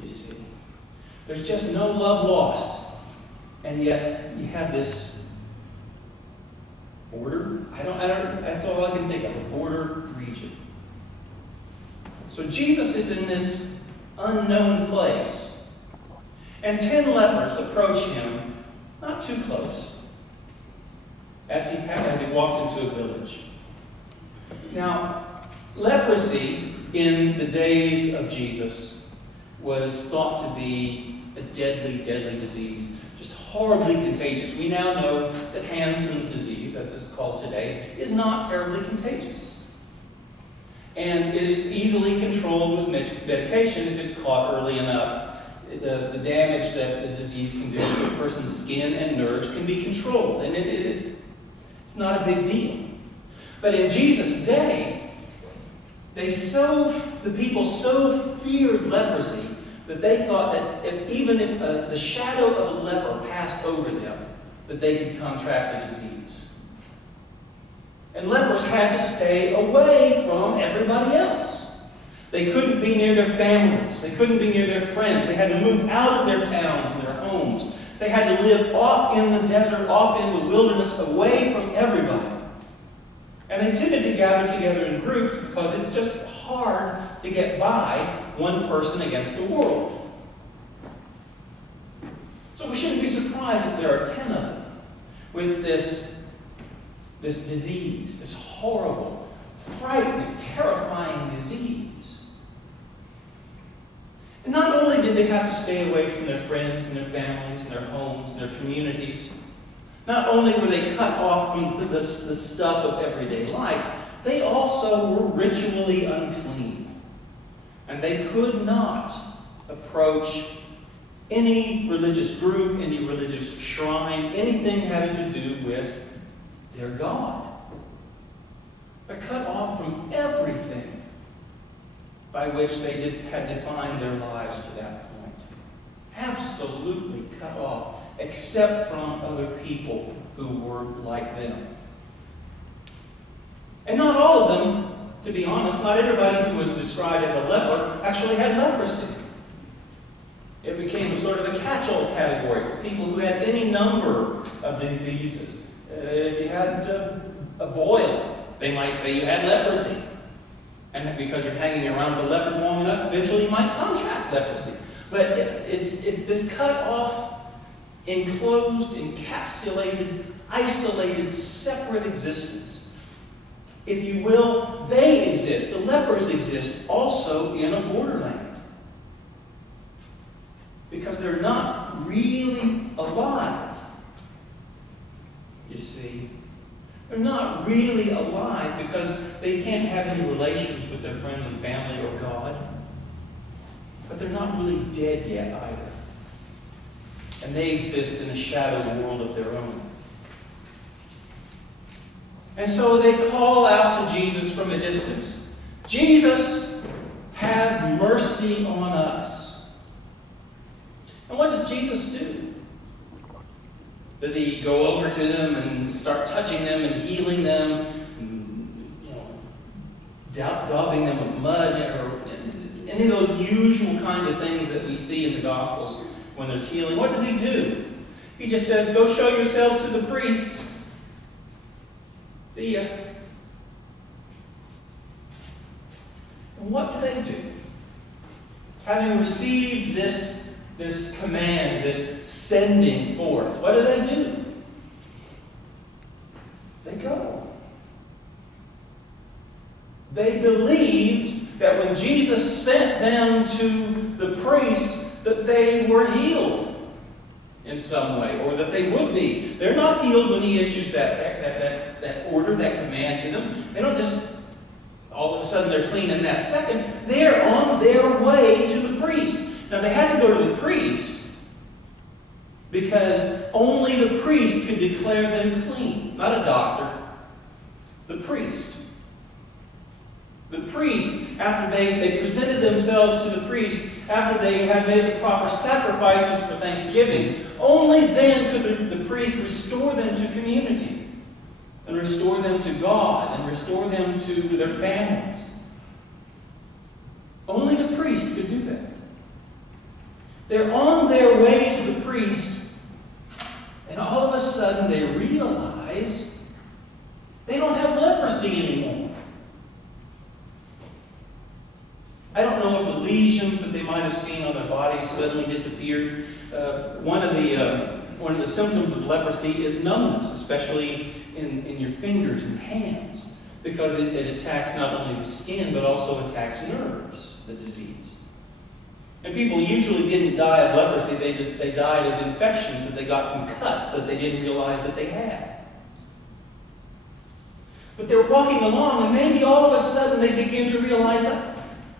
you see. There's just no love lost. And yet, you have this border. That's all I can think of, a border region. So Jesus is in this unknown place. And 10 lepers approach him, not too close, as he walks into a village. Now, leprosy in the days of Jesus was thought to be a deadly, deadly disease, just horribly contagious. We now know that Hansen's disease, as it's called today, is not terribly contagious. And it is easily controlled with medication if it's caught early enough. The damage that the disease can do to a person's skin and nerves can be controlled, and it's not a big deal. But in Jesus' day, the people so feared leprosy that they thought that even if the shadow of a leper passed over them, that they could contract the disease. And lepers had to stay away from everybody else. They couldn't be near their families. They couldn't be near their friends. They had to move out of their towns and their homes. They had to live off in the desert, off in the wilderness, away from everybody. And they tended to gather together in groups because it's just hard to get by one person against the world. So we shouldn't be surprised that there are 10 of them with this disease, this horrible, frightening, terrifying disease. And not only did they have to stay away from their friends and their families and their homes and their communities, not only were they cut off from the stuff of everyday life, they also were ritually unclean. And they could not approach any religious group, any religious shrine, anything having to do with their God. They're cut off from everything by which they had defined their lives to that point. Absolutely cut off, except from other people who were like them. And not all of them, to be honest, not everybody who was described as a leper actually had leprosy. It became sort of a catch-all category for people who had any number of diseases. If you had a boil, they might say you had leprosy. And because you're hanging around with the lepers long enough, eventually you might contract leprosy. But it's this cut-off, enclosed, encapsulated, isolated, separate existence. If you will, they exist, the lepers exist also in a borderland. Because they're not really alive, you see. They're not really alive because they can't have any relations with their friends and family or God. But they're not really dead yet either. And they exist in a shadow world of their own. And so they call out to Jesus from a distance, "Jesus, have mercy on us." And what does Jesus do? Does he go over to them and start touching them and healing them, and, daubing them with mud, or any of those usual kinds of things that we see in the Gospels when there's healing? What does he do? He just says, "Go show yourselves to the priests. See ya." And what do they do? Having received this command, this sending forth, what do? They go. They believed that when Jesus sent them to the priest, that they were healed in some way, or that they would be. They're not healed when he issues that order, that command to them. They don't just, all of a sudden they're clean in that second. They're on their way to the priest. Now, they had to go to the priest because only the priest could declare them clean, not a doctor. The priest. The priest, after they presented themselves to the priest, after they had made the proper sacrifices for thanksgiving, only then could the priest restore them to community, and restore them to God, and restore them to their families. Only the priest could do that. They're on their way to the priest, and all of a sudden they realize they don't have leprosy anymore. I don't know if the lesions that they might have seen on their bodies suddenly disappeared. One of the symptoms of leprosy is numbness, especially in your fingers and hands, because it attacks not only the skin, but also attacks nerves, the disease. And people usually didn't die of leprosy, they died of infections that they got from cuts that they didn't realize that they had. But they're walking along, and maybe all of a sudden they begin to realize that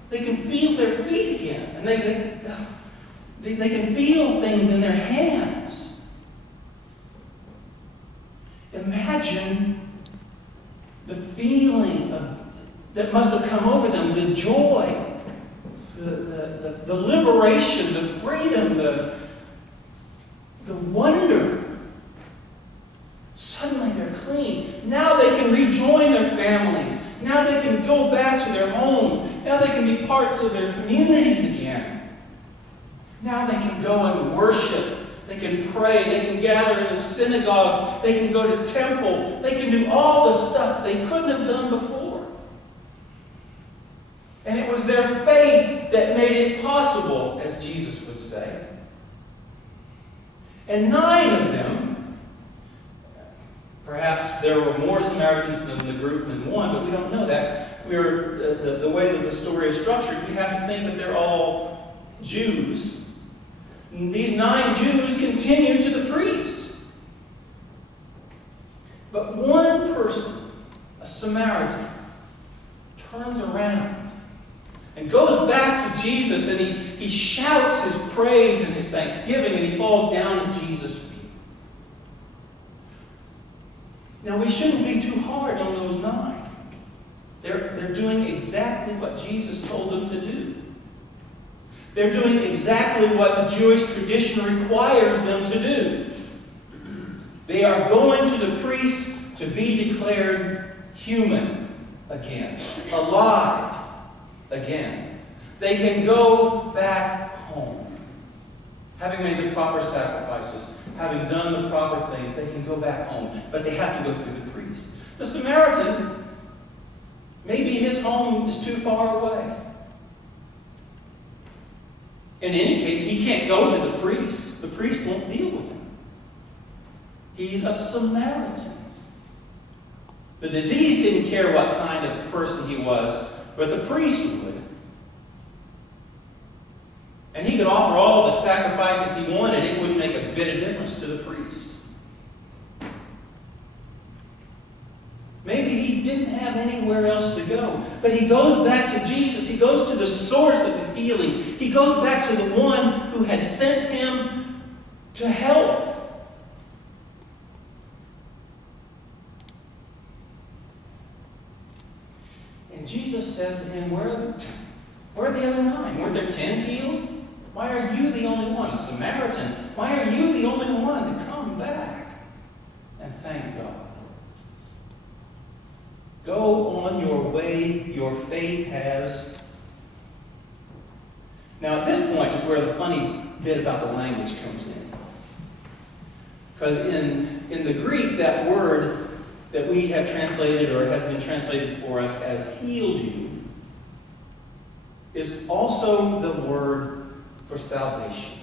they can feel their feet again, and they can feel things in their hands. Imagine the feeling that must have come over them, the joy, the liberation, the freedom, the wonder. Suddenly they're clean. Now they can rejoin their families. Now they can go back to their homes. Now they can be parts of their communities again. Now they can go and worship. They can pray. They can gather in the synagogues. They can go to temple. They can do all the stuff they couldn't have done before. And it was their faith that made it possible, as Jesus would say. And 9 of them, perhaps there were more Samaritans in the group than 1, but we don't know that. The way that the story is structured, we have to think that they're all Jews. And these 9 Jews continue to the priest. But one person, a Samaritan, turns around and goes back to Jesus, and he shouts his praise and his thanksgiving, and he falls down at Jesus' feet. Now, we shouldn't be too hard on those 9. They're doing exactly what Jesus told them to do. They're doing exactly what the Jewish tradition requires them to do. They are going to the priest to be declared human again, alive again. They can go back home. Having made the proper sacrifices, having done the proper things, they can go back home. But they have to go through the priest. The Samaritan, maybe his home is too far away. In any case, he can't go to the priest. The priest won't deal with him. He's a Samaritan. The disease didn't care what kind of person he was, but the priest would. And he could offer all the sacrifices he wanted. It wouldn't make a bit of difference to the priest. Maybe he didn't have anywhere else to go. But he goes back to Jesus. He goes to the source of his healing. He goes back to the one who had sent him to health. And Jesus says to him, where are the other 9? Weren't there 10 healed? Why are you the only one? A Samaritan. Why are you the only one to come back? And thank God. Go on your way. Your faith has. Now, at this point is where the funny bit about the language comes in. Because in the Greek, that word that we have translated, or has been translated for us as healed you, is also the word for salvation.